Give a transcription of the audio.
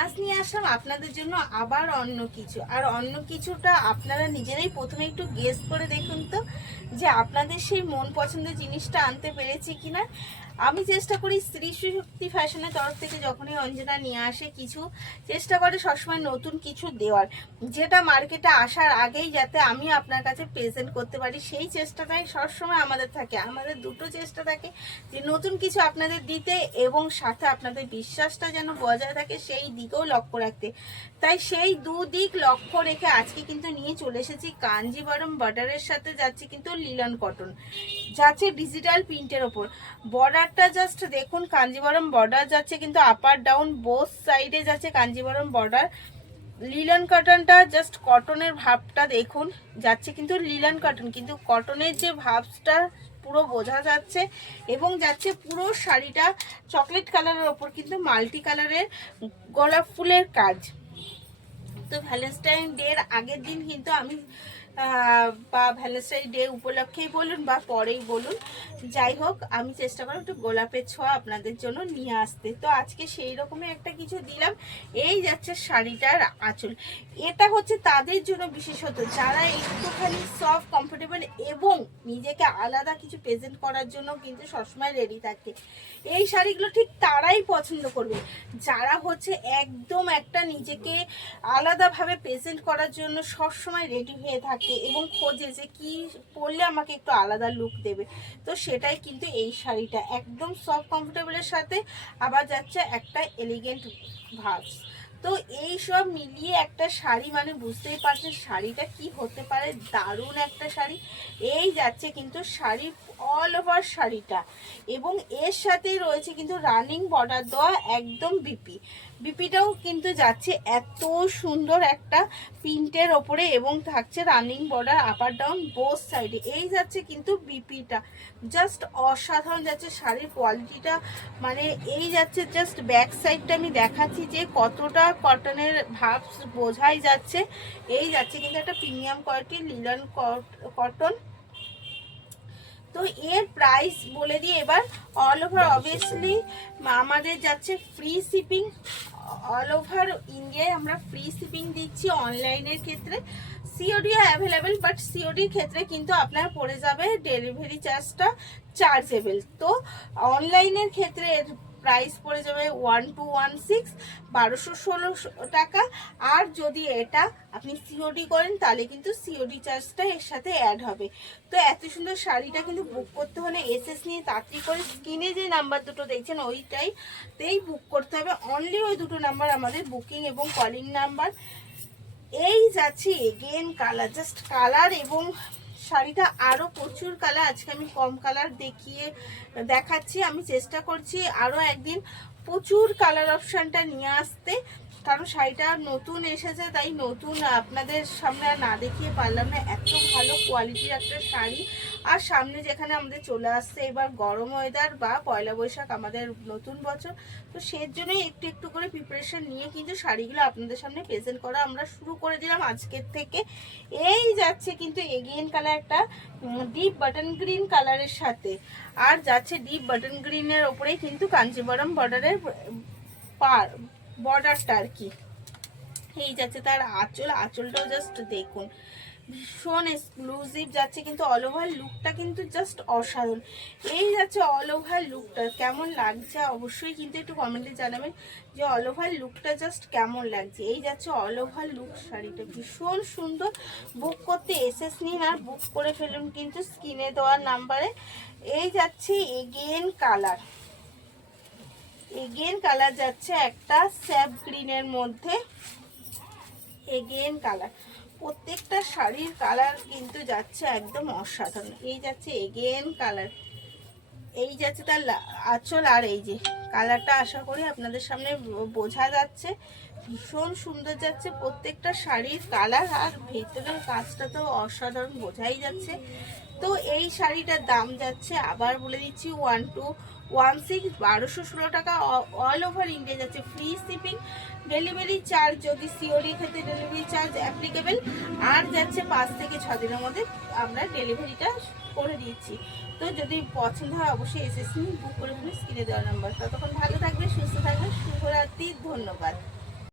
আজ নিয়ে আসলাম আপনাদের জন্য আবার অন্য কিছু, আর অন্য কিছুটা আপনারা নিজেরাই প্রথমে একটু গেস করে দেখুন তো, যে আপনাদের সেই মন পছন্দের জিনিসটা আনতে পেরেছি কিনা। আমি চেষ্টা করি স্ত্রী শক্তি ফ্যাশনের তরফ থেকে যখনই অঞ্জনা নিয়ে আসে কিছু, চেষ্টা করে সবসময় নতুন কিছু দেওয়ার, যেটা মার্কেটে আসার আগেই যাতে আমি আপনার কাছে প্রেজেন্ট করতে পারি, সেই চেষ্টাটাই সবসময় আমাদের থাকে। আমাদের দুটো চেষ্টা থাকে, যে নতুন কিছু আপনাদের দিতে এবং সাথে আপনাদের বিশ্বাসটা যেন বজায় থাকে সেই দিকেও লক্ষ্য রাখতে। তাই সেই দুদিক লক্ষ্য রেখে আজকে কিন্তু নিয়ে চলে এসেছি কাঞ্জিভারম বর্ডারের সাথে যাচ্ছে কিন্তু লিলন কটন, যাচ্ছে ডিজিটাল প্রিন্টের ওপর। বর্ডারটা জাস্ট দেখুন, কাঞ্জিভারম বর্ডার যাচ্ছে কিন্তু আপার ডাউন বোথ সাইডে যাচ্ছে কাঞ্জিভারম বর্ডার। লিলন কটনটা জাস্ট কটনের ভাবটা দেখুন, যাচ্ছে কিন্তু লিলন কটন, কিন্তু কটনের যে ভাবটা পুরো বোঝা যাচ্ছে। এবং যাচ্ছে পুরো শাড়িটা চকলেট কালারের ওপর কিন্তু মাল্টি কালারের গোলাপ ফুলের কাজ। তো ভ্যালেন্টাইন ডের আগের দিন কিন্তু আমি বা ভ্যালেন্টাইন ডে উপলক্ষেই বলুন বা পরেই বলুন, যাই হোক আমি চেষ্টা করব একটু গোলাপের ছোঁয়া আপনাদের জন্য নিয়ে আসতে। তো আজকে সেই রকমই একটা কিছু দিলাম। এই যাচ্ছে শাড়িটার আঁচল, এটা হচ্ছে তাদের জন্য বিশেষত যারা একটুখানি সফট কমফোর্টেবল এবং নিজেকে আলাদা কিছু প্রেজেন্ট করার জন্য কিন্তু সবসময় রেডি থাকে। এই শাড়িগুলো ঠিক তারাই পছন্দ করবে যারা হচ্ছে একদম একটা নিজেকে আলাদাভাবে প্রেজেন্ট করার জন্য সবসময় রেডি হয়ে থাকে এবং খোঁজে যে কি পরলে আমাকে একটু আলাদা লুক দেবে। তো সেটাই কিন্তু এই শাড়িটা, একদম সফট কমফোর্টেবলের সাথে আবার যাচ্ছে একটা এলিগেন্ট ভাবস। তো এই সব মিলিয়ে একটা শাড়ি মানে বুঝতেই পারছেন শাড়িটা কি হতে পারে, দারুণ একটা শাড়ি। এই যাচ্ছে কিন্তু শাড়ি অল ওভার শাড়িটা, এবং এর সাথেই রয়েছে কিন্তু রানিং বর্ডার দেওয়া একদম বিপিটাও কিন্তু যাচ্ছে এত সুন্দর একটা প্রিন্টের ওপরে, এবং থাকছে রানিং বর্ডার আপার ডাউন বোথ সাইডে। এই যাচ্ছে কিন্তু বিপিটা জাস্ট অসাধারণ যাচ্ছে শাড়ির কোয়ালিটিটা, মানে এই যাচ্ছে জাস্ট ব্যাক সাইডটা আমি দেখাচ্ছি যে কতটা কটনের ভাব বোঝাই যাচ্ছে। এই যাচ্ছে কিন্তু একটা প্রিমিয়াম কোয়ালিটির লিলন কটন। তো এর প্রাইস বলে দিই এবার। অল ওভার অবভিয়াসলি আমাদের যাচ্ছে ফ্রি শিপিং, অল ওভার ইন্ডিয়ায় আমরা ফ্রি শিপিং দিচ্ছি অনলাইনের ক্ষেত্রে। সিওডি অ্যাভেলেবেল, বাট সিওডির ক্ষেত্রে কিন্তু আপনার পড়ে যাবে ডেলিভারি চার্জটা চার্জেবল। তো অনলাইনের ক্ষেত্রে এর প্রাইস পড়ে যাবে 1216, 1216 টাকা। আর যদি এটা আপনি সিওডি করেন তাহলে কিন্তু সিওডি চার্জটা এর সাথে অ্যাড হবে। তো এত সুন্দর শাড়িটা কিন্তু বুক করতে হলে এসএস নিয়ে তাড়াতাড়ি করে স্ক্রিনে যে নাম্বার দুটো দেখছেন ওইটাইতেই বুক করতে হবে। অনলি ওই দুটো নাম্বার আমাদের বুকিং এবং কলিং নাম্বার। এই যাচ্ছে এগেন কালার, জাস্ট কালার, এবং শাড়িটা আরও প্রচুর কালার। আজকে আমি কম কালার দেখাচ্ছি, আমি চেষ্টা করছি আরও একদিন প্রচুর কালার অপশানটা নিয়ে আসতে, কারণ শাড়িটা নতুন এসেছে তাই নতুন আপনাদের সামনে আর না দেখিয়ে পারলাম না। এত ভালো কোয়ালিটির একটা শাড়ি, আর সামনে যেখানে আমাদের চলে আসছে এবার গরম ওয়েদার বা পয়লা বৈশাখ আমাদের নতুন বছর, তো সেই জন্যই একটু একটু করে প্রিপারেশন নিয়ে কিন্তু শাড়িগুলো আপনাদের সামনে প্রেজেন্ট করা আমরা শুরু করে দিলাম আজকের থেকে। এই যাচ্ছে কিন্তু এগেইন কালার একটা ডিপ বাটন গ্রিন কালারের সাথে, আর যাচ্ছে ডিপ বাটন গ্রিনের ওপরেই কিন্তু কাঞ্জিভারম বর্ডারের বর্ডারটা আর কি। এই যাচ্ছে তার আঁচলটাও জাস্ট দেখুন ভীষণ এক্সক্লুসিভ যাচ্ছে, কিন্তু অল ওভার লুকটা কিন্তু জাস্ট অসাধারণ। এই যাচ্ছে অল ওভার লুকটা কেমন লাগছে অবশ্যই কিন্তু একটু কমেন্টে জানাবেন যে অল ওভার লুকটা জাস্ট কেমন লাগছে। এই যাচ্ছে অল ওভার লুক, শাড়িটা ভীষণ সুন্দর। বুক করতে এসএস নিন আর বুক করে ফেলুন কিন্তু স্ক্রিনে দেওয়ার নাম্বারে। এই যাচ্ছে এগেন কালার যাচ্ছে একটা স্যাপ গ্রিনের মধ্যে, এগেন কালার, প্রত্যেকটা শাড়ির কালার কিন্তু যাচ্ছে একদম অসাধারণ। এই যাচ্ছে এগেন কালার, এই যাচ্ছে তার আঁচল, আর এই যে কালারটা আশা করি আপনাদের সামনে বোঝা যাচ্ছে, ভীষণ সুন্দর যাচ্ছে প্রত্যেকটা শাড়ির কালার, আর ভেতরের কাজটা তো অসাধারণ বোঝাই যাচ্ছে। তো এই শাড়িটার দাম যাচ্ছে আবার বলে দিচ্ছি 1216, 1216 টাকা। অল ওভার ইন্ডিয়া যাচ্ছে ফ্রি শিপিং, ডেলিভারি চার্জ যদি সিওডির ক্ষেত্রে ডেলিভারি চার্জ অ্যাপ্লিকেবল, আর যাচ্ছে 5 থেকে 6 দিনের মধ্যে আমরা ডেলিভারিটা করে দিচ্ছি। তো যদি পছন্দ হয় অবশ্যই এসএস নিয়ে বুক করে ফেলুন স্ক্রিনে দেওয়া নাম্বার। ততক্ষণ ভালো থাকবে, সুস্থ থাকবে, শুভরাত্রি, ধন্যবাদ।